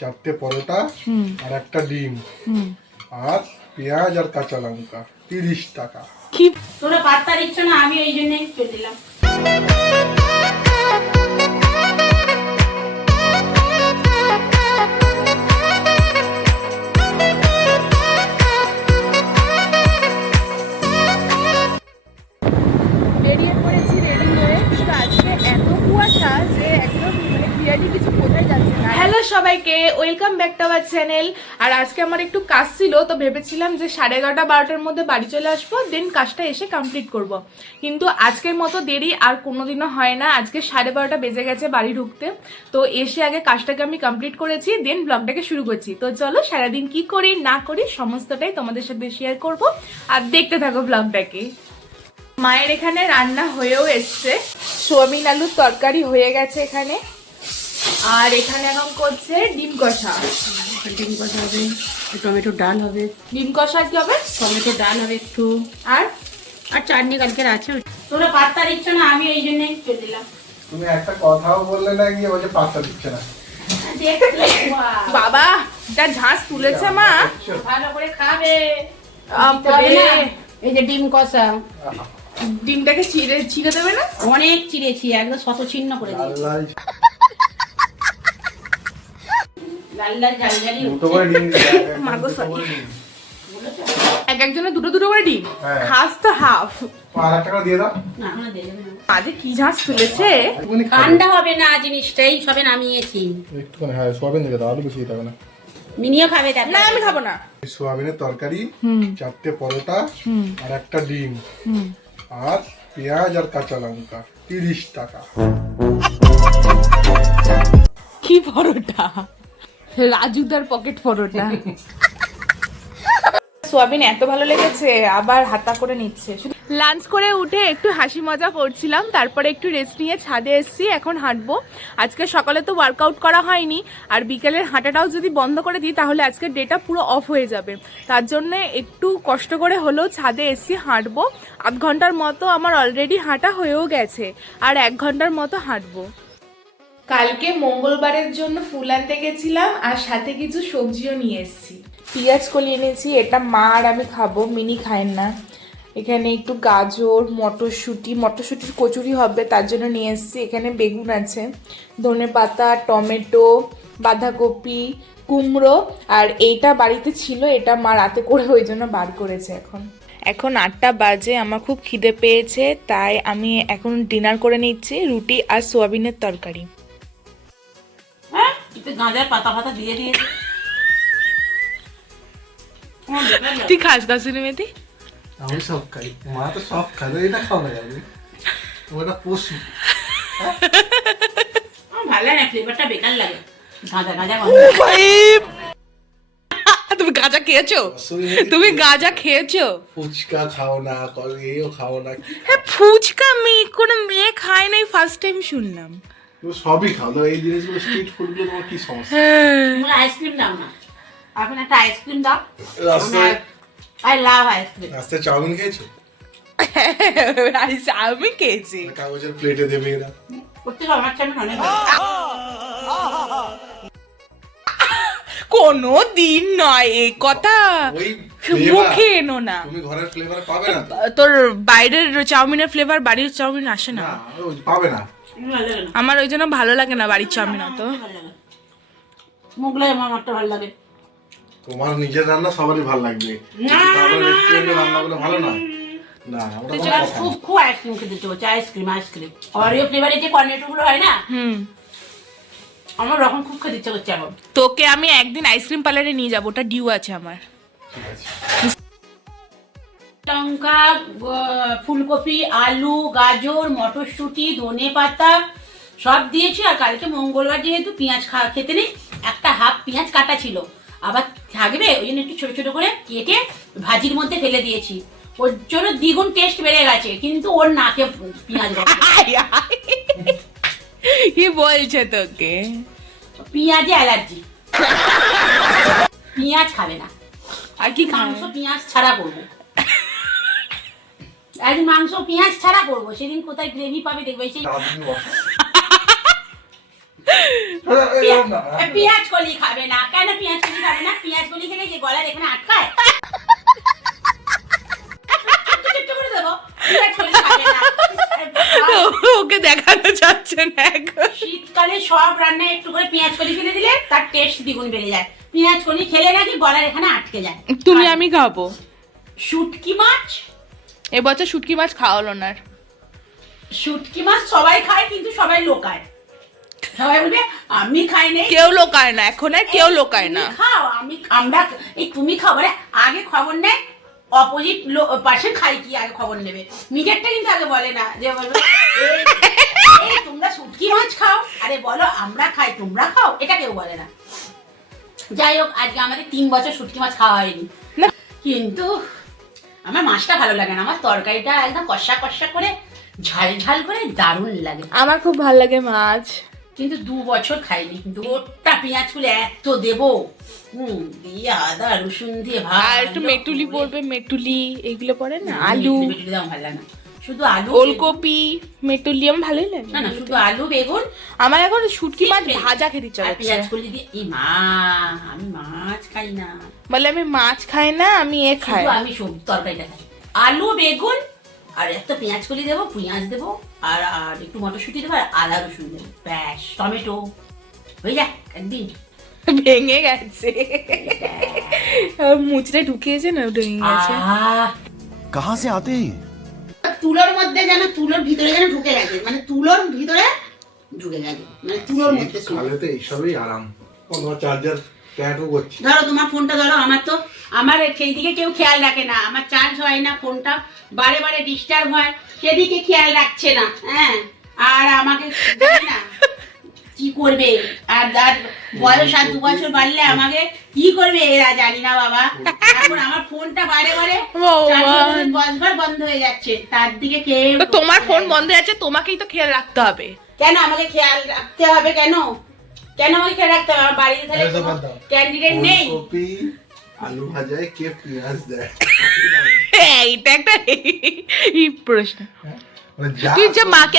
চারটে পরোটা আর একটা ডিম আর পেঁয়াজ আর কাঁচা লঙ্কা 30 টাকা। কি তোরা পাত্তা দিচ্ছ না, আমি এই জন্যই চলে এলাম। বেরিয়ে পড়েছি রেডি হয়ে, কিন্তু আজকে এত কুয়াশা যে একদম ক্লিয়ারলি কিছু বোঝাই যাচ্ছে না। হ্যালো সবাইকে, welcome back to our channel. আর আজকে আমার একটু কাজ ছিল, তো ভেবেছিলাম যে 11:30-12টার মধ্যে বাড়ি চলে আসবো, দেন কাজটা এসে কমপ্লিট করব। কিন্তু আজকের মতো দেরি আর কোনোদিনও হয় না। আজকে 12:30 বেজে গেছে বাড়ি ঢুকতে, তো এসে আগে কাজটাকে আমি কমপ্লিট করেছি, দেন ব্লগটাকে শুরু করছি। তো চলো সারাদিন কি করি না করি সমস্তটাই তোমাদের সাথে শেয়ার করব, আর দেখতে থাকো ব্লগটাকে। মায়ের এখানে রান্না হয়েও এসছে, সোয়াবিন আলুর তরকারি হয়ে গেছে এখানে, আর এখানে এখন করছে ডিম কষা। ডিম কষা হবে, টমেটো ডাল হবে। ডিম কষা কি হবে? টমেটো ডাল হবে একটু, আর আর চাটনি কালকের আছে। তোরা পাত্তা দিচ্ছ না, আমি এই জন্যই চলে এলাম। তুমি একটা কথাও বললে না, গিয়ে বলছে পাত্তা দিচ্ছে না। বাবা যা ঝাঁস তুলেছে মা, ভালো করে খাবে। বাপরে। এই যে ডিম কষা, ডিমটাকে ছিঁড়ে দেবে না? অনেক চিড়েছি, একদম শত ছিন্ন করে দিয়েছি। লাল লাল ঝাল ঝালি মাগো সরি, এক একজনের দুটো দুটো করে ডিম, খাস তো হাফ। দিয়ে দাও। না না দেবে না, আজকে কি ঝাঁস তুলেছে। ঠান্ডা হবে না জিনিসটাই, সবে নামিয়েছি। একটুখানি হ্যাঁ, সোয়াবিন দিয়ে দাও, আলু বেশি দিতে হবে না। মিনিও খাবে দেখ। না আমি খাবো না। সোয়াবিনের তরকারি, চারটে পরোটা আর একটা ডিম আর পেঁয়াজ আর কাঁচা লঙ্কা 30 টাকা। কি পরোটা? রাজুদার পকেট পরোটা। সোয়াবিন এত ভালো লেগেছে, আবার হাতা করে নিচ্ছে। লাঞ্চ করে উঠে একটু হাসি মজা করছিলাম, তারপরে একটু রেস্ট নিয়ে ছাদে এসেছি, এখন হাঁটবো। আজকে সকালে তো ওয়ার্কআউট করা হয়নি, আর বিকেলের হাঁটাটাও যদি বন্ধ করে দিই তাহলে আজকের ডেটা পুরো অফ হয়ে যাবে। তার জন্য একটু কষ্ট করে হলেও ছাদে এসেছি, হাঁটবো। আধ ঘন্টার মতো আমার অলরেডি হাঁটা হয়েও গেছে, আর 1 ঘন্টার মতো হাঁটবো। কালকে মঙ্গলবারের জন্য ফুল আনতে গেছিলাম, আর সাথে কিছু সবজিও নিয়ে এসেছি। পেঁয়াজ কলি এনেছি, এটা মা আর আমি খাবো, মিনি খায় না। এখানে একটু গাজর, মটরশুঁটির কচুরি হবে তার জন্য নিয়ে এসেছি। এখানে বেগুন আছে, ধনেপাতা, টমেটো, বাঁধাকপি, কুমড়ো, আর এইটা বাড়িতে ছিল, এটা মা রাতে করে ওই জন্য বার করেছে। এখন 8টা বাজে, আমার খুব খিদে পেয়েছে, তাই আমি এখন ডিনার করে নিচ্ছি, রুটি আর সোয়াবিনের তরকারি। গাঁজার পাতা ফাতা দিয়ে দিয়েছে। তুই খাস কাসুরি মেথি? আমি সব খাই, মা তো সব খায়, এটা খাও না যাবে, ওটা পশু। ভালো লাগে না, ফ্লেভারটা বেকার লাগে। গাঁজা গাঁজা তুমি গাঁজা খেয়েছো? তুমি গাঁজা খেয়েছো? ফুচকা খাও না, এইও খাও না? হ্যাঁ, ফুচকা কোনো মেয়ে খায় নাই, ফার্স্ট টাইম শুনলাম। তুমি সবই খাও, এই জিনিসগুলো স্ট্রিট ফুডগুলো তোমার কি সমস্যা? তোমরা আইসক্রিম দাও না, এখন একটা আইসক্রিম দাও। রাস্তায় আই লাভ আইসক্রিম। রাস্তায় চাউমিন খেয়েছো? আমি খেয়েছি। কাগজের প্লেটে দেবে এরা। প্রত্যেক আমার চাউমিন অনেক কোনো দিন নয় এই কথা, মুখে এনো না। তুমি ঘরের ফ্লেভার পাবে না, তোর বাইরের চাউমিনের ফ্লেভার বাড়ির চাউমিন আসে না, পাবে না। আমার ওই জন্য ভালো লাগে না বাড়ির চাউমিন অত। মুগলাই আমারটা ভালো লাগে। তোমার নিজের রান্না সবারই ভালো লাগবে, রেস্টুরেন্টের রান্নাগুলো ভালো না। না, ওটা কোনো কথা না। খুব আইসক্রিম খেতে ইচ্ছে করছে, আইসক্রিম অরিও ফ্লেভারের যে কর্নেটো গুলো হয় না, আমার রকম খুব খেতে ইচ্ছে করছে এখন। তোকে আমি একদিন আইসক্রিম পার্লারে নিয়ে যাবো, ওটা ডিউ আছে আমার। ঠিক আছে। লঙ্কা, ফুলকপি, আলু, গাজর, মটরশুঁটি, ধনেপাতা সব দিয়েছি। আর কালকে মঙ্গলবার যেহেতু পেঁয়াজ খেতে নেই, একটা হাফ পেঁয়াজ কাটা ছিল, আবার থাকবে ওই জন্য একটু ছোট ছোট করে কেটে ভাজির মধ্যে ফেলে দিয়েছি। ওর জন্য দ্বিগুণ টেস্ট বেড়ে গেছে, কিন্তু ওর নাকে পেঁয়াজ কি বলছে তোকে? পেঁয়াজে অ্যালার্জি, পেঁয়াজ খাবে না। আর কি মাংস পেঁয়াজ ছাড়া করবো, একদিন মাংস পেঁয়াজ ছাড়া করবো, সেদিন কোথায় গ্রেভি পাবে দেখবে। সেই পেঁয়াজ কলি খাবে না কেন? পেঁয়াজ কলি খাবে না? পেঁয়াজ কলি খেলে যে গলার এখানে আটকায়। ছোট্ট করে দেবো, পেঁয়াজ কলি খাবে না। ওকে দেখানো যাচ্ছে না এখন। শীতকালে সব রান্নায় একটু করে পেঁয়াজ কলি ফেলে দিলে তার টেস্ট দ্বিগুণ বেড়ে যায়। পেঁয়াজ কলি খেলে নাকি গলার এখানে আটকে যায়। তুমি আমি খাবো। শুটকি মাছ, এবছর শুটকি মাছ খাওয়া হলো না। শুটকি মাছ সবাই খায় কিন্তু সবাই লোকায়। সবাই বলবে আমি খাই নাই, কেউ লোকায় না এখন, আর কেউ লোকায় না। তুমি খাও, আমরা এই তুমি খাও, মানে আগে খবর নেয় অপোজিট পাশে খাই কি আগে খবর নেবে। নিজেরটা কিন্তু আগে বলে না, যে বলবে এই তোমরা শুটকি মাছ খাও, আরে বলো আমরা খাই তোমরা খাও, এটা কেউ বলে না। যাই হোক, আজকে আমাদের 3 বছর শুটকি মাছ খাওয়া হয়নি, কিন্তু আমার মাছটা ভালো লাগে না। আমার তরকারিটা একদম কষা কষা করে ঝাল ঝাল করে দারুণ লাগে। আমার খুব ভালো লাগে মাছ, কিন্তু 2 বছর খাইনি। কিন্তু ওটা পেঁয়াজ ফুলে এত দেবো, দিয়ে আদা রসুন দিয়ে ভাত, আর একটু মেটুলি পড়বে, মেটুলি এগুলো পড়ে না, আলু, মেটুলি দাম ভালো লাগে না, শুধু আলু ওলকপি, মেটুলি আমার ভালোই লাগে। না না, শুধু আলু বেগুন। আমার এখন শুটকি মাছ ভাজা খেতে ইচ্ছা আর করছে। পেঁয়াজ কলি দিয়ে, এই মা আমি মাছ খাই না, বলে আমি মাছ খাই না, আমি এ খাই। শুধু আমি তরকারিটা খাই, আলু বেগুন আর একটা পেঁয়াজ কলি দেবো, পেঁয়াজ দেবো আর আর একটু মটরশুঁটি দেবো আর আদা রসুন দেবো, ব্যাস, টমেটো, হয়ে যায় একদিন। ভেঙে গেছে, মুচড়ে ঢুকিয়েছে না, ভেঙে গেছে। कहाँ से आते हैं? তুলোর মধ্যে যেন, তুলোর ভিতরে যেন ঢুকে গেছে, মানে তুলোর ভিতরে ঢুকে গেছে, মানে তুলোর মধ্যে। খালে তো এইসবই আরাম। তোমার চার্জার ক্যাটও করছি। ধরো তোমার ফোনটা ধরো, আমার সেই দিকে কেউ খেয়াল রাখে না, আমার চার্জ হয় না, ফোনটা বারে বারে ডিস্টার্ব হয়, সেদিকে খেয়াল রাখছে না। হ্যাঁ, আর আমাকে জানি না কি করবে, আর বয়স আর 2 বছর বাড়লে আমাকে কি করবে এরা, জানি না বাবা। এখন আমার ফোনটা বারে বারে বসবার বন্ধ হয়ে যাচ্ছে, তার দিকে কেউ। তো তোমার ফোন বন্ধ হয়ে যাচ্ছে, তোমাকেই তো খেয়াল রাখতে হবে। কেন আমাকে খেয়াল রাখতে হবে? কেন কেন আমাকে খেয়াল রাখতে হবে? আমার বাড়িতে তাহলে ক্যান্ডিডেট নেই? ফুলকপি আলু ভাজায় কে পেঁয়াজ দেয়? এইটা একটা প্রশ্ন। মানে যা তুই যে মাকে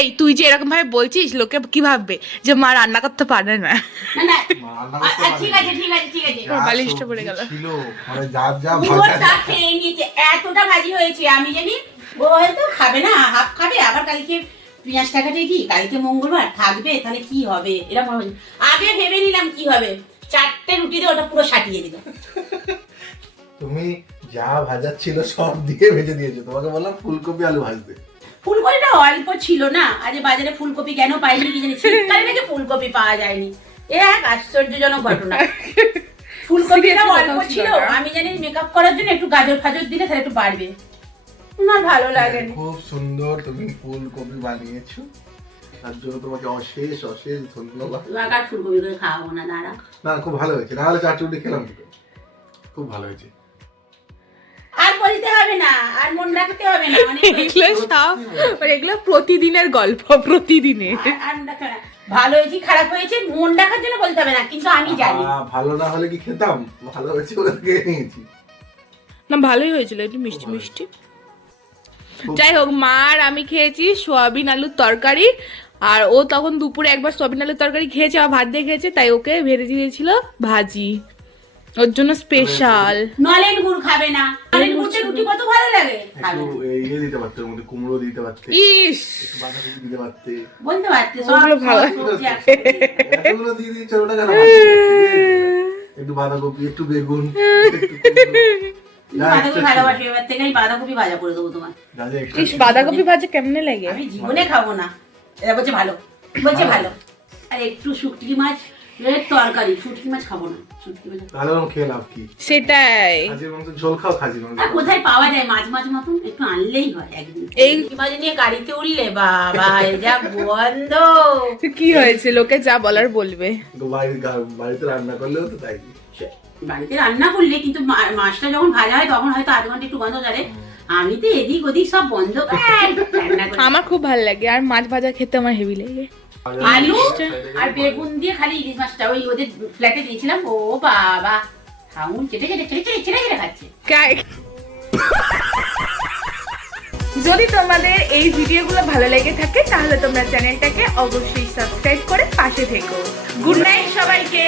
এই তুই যে এরকম ভাবে বলছিস, লোকে কি ভাববে যে মা রান্না করতে পারে না? না না, রান্না করতে ঠিক পারে আছে ঠিক আছে ঠিক আছে। যা বালিশটা পড়ে গেল। সবজি ছিল, মানে যার যা পুরোটা ভাজা খেয়ে নিয়েছে, এতটা ভাজি হয়েছে, আমি জানি ও হয়তো খাবে না, হাফ খাবে, আবার কালকে পেঁয়াজটা কাটে কি, কালকে মঙ্গলবার থাকবে, তাহলে কি হবে এরকম হবে। আগে ভেবে নিলাম কি হবে, 4টে রুটি দিয়ে ওটা পুরো সাটিয়ে দিল। তুমি যা ভাজা ছিল সব দিয়ে ভেজে দিয়েছো। তোমাকে বললাম ফুলকপি আলু ভাজতে। ফুলকপিটা অল্প ছিল না, আজ বাজারে ফুলকপি কেন পাইনি কি জানি, শীতকালে নাকি ফুলকপি পাওয়া যায়নি, এ এক আশ্চর্যজনক ঘটনা। ফুলকপিটা অল্প ছিল, আমি জানি মেকআপ করার জন্য একটু গাজর ফাজর দিলে তাহলে একটু বাড়বে, আমার ভালো লাগে। খুব সুন্দর তুমি ফুলকপি বানিয়েছো, তার জন্য তোমাকে অশেষ অশেষ ধন্যবাদ। তোমাকে আর ফুলকপি করে খাওয়াবো না, দাঁড়া। না খুব ভালো হয়েছে, না হলে 4টি রুটি খেলাম কি করে? খুব ভালো হয়েছে। আর বলতে হবে না, আর মন রাখতে হবে না, অনেক এগুলো সব, এগুলো প্রতিদিনের গল্প, প্রতিদিনের। আর মন রাখতে হবে না। ভালো হয়েছে খারাপ হয়েছে মন রাখার জন্য বলতে হবে না, কিন্তু আমি জানি। ভালো না হলে কি খেতাম? ভালো হয়েছে বলে খেয়ে নিয়েছি। না ভালোই হয়েছিল, একটু মিষ্টি মিষ্টি। যাই হোক, মা আর আমি খেয়েছি সোয়াবিন আলুর তরকারি, আর ও তখন দুপুরে একবার সোয়াবিন আলুর তরকারি খেয়েছে, আর ভাত দিয়ে খেয়েছে, তাই ওকে ভেজে দিয়েছিল ভাজি, ওর জন্য স্পেশাল। নলেন গুড় খাবে না, নলেন গুড়তে রুটি কত ভালো লাগে, খাবে একটু না। ইয়ে দিতে পারতে, ওর মধ্যে কুমড়ো দিতে পারতে, ইস, একটু বাঁধাকপি দিতে পারতে। বলতে পারতে সব ওগুলো ভালো। সবজি একসাথে। এতগুলো দিয়ে দিয়েছো, ওটা কেন ভাজতে? একটু বাঁধাকপি, একটু বেগুন, একটু কুমড়ো। যা বাঁধাকপি ইচ্ছা ছিল। ভালোবাসি, এবার থেকে আমি বাঁধাকপি ভাজা করে দেবো তোমার। যা যা extra ইস, বাঁধাকপি ভাজা কেমনে লাগে? আমি জীবনে খাবো না, এরা বলছে ভালো, বলছে ভালো। আর একটু শুটকি মাছ তরকারি, শুটকি মাছ খাবো না, শুটকি মাছ। তাহলে ওরকম খেয়ে লাভ কি? সেটাই। খাসির মাংস ঝোল খাও, খাসির মাংস আর খাও। কোথায় পাওয়া যায় মাছ মাছ মতন, একটু আনলেই হয় একদিন। এই শুটকি মাছ নিয়ে গাড়িতে উঠলে বাবা এ যা বন্ধ। কি হয়েছে, লোকে যা বলার বলবে। তো বাড়িতে রান্না করলেও তো তাই। বাড়িতে রান্না করলে কিন্তু মাছটা যখন ভাজা হয় তখন হয়তো আধ ঘন্টা একটু গন্ধ ছাড়ে, আমি তো এদিক ওদিক সব বন্ধ রান্না করি। আমার খুব ভালো লাগে, আর মাছ ভাজা খেতে আমার হেভি লাগে। আলু আর বেগুন দিয়ে খালি ইলিশ মাছটা ওই ওদের ফ্ল্যাটে দিয়েছিলাম, ও বাবা আঙুল চেটে চেটে চেটে চেটে চেটে চেটে খাচ্ছে। যদি তোমাদের এই ভিডিওগুলো ভালো লেগে থাকে তাহলে তোমরা চ্যানেলটাকে অবশ্যই সাবস্ক্রাইব করে পাশে থেকো। গুড নাইট সবাইকে।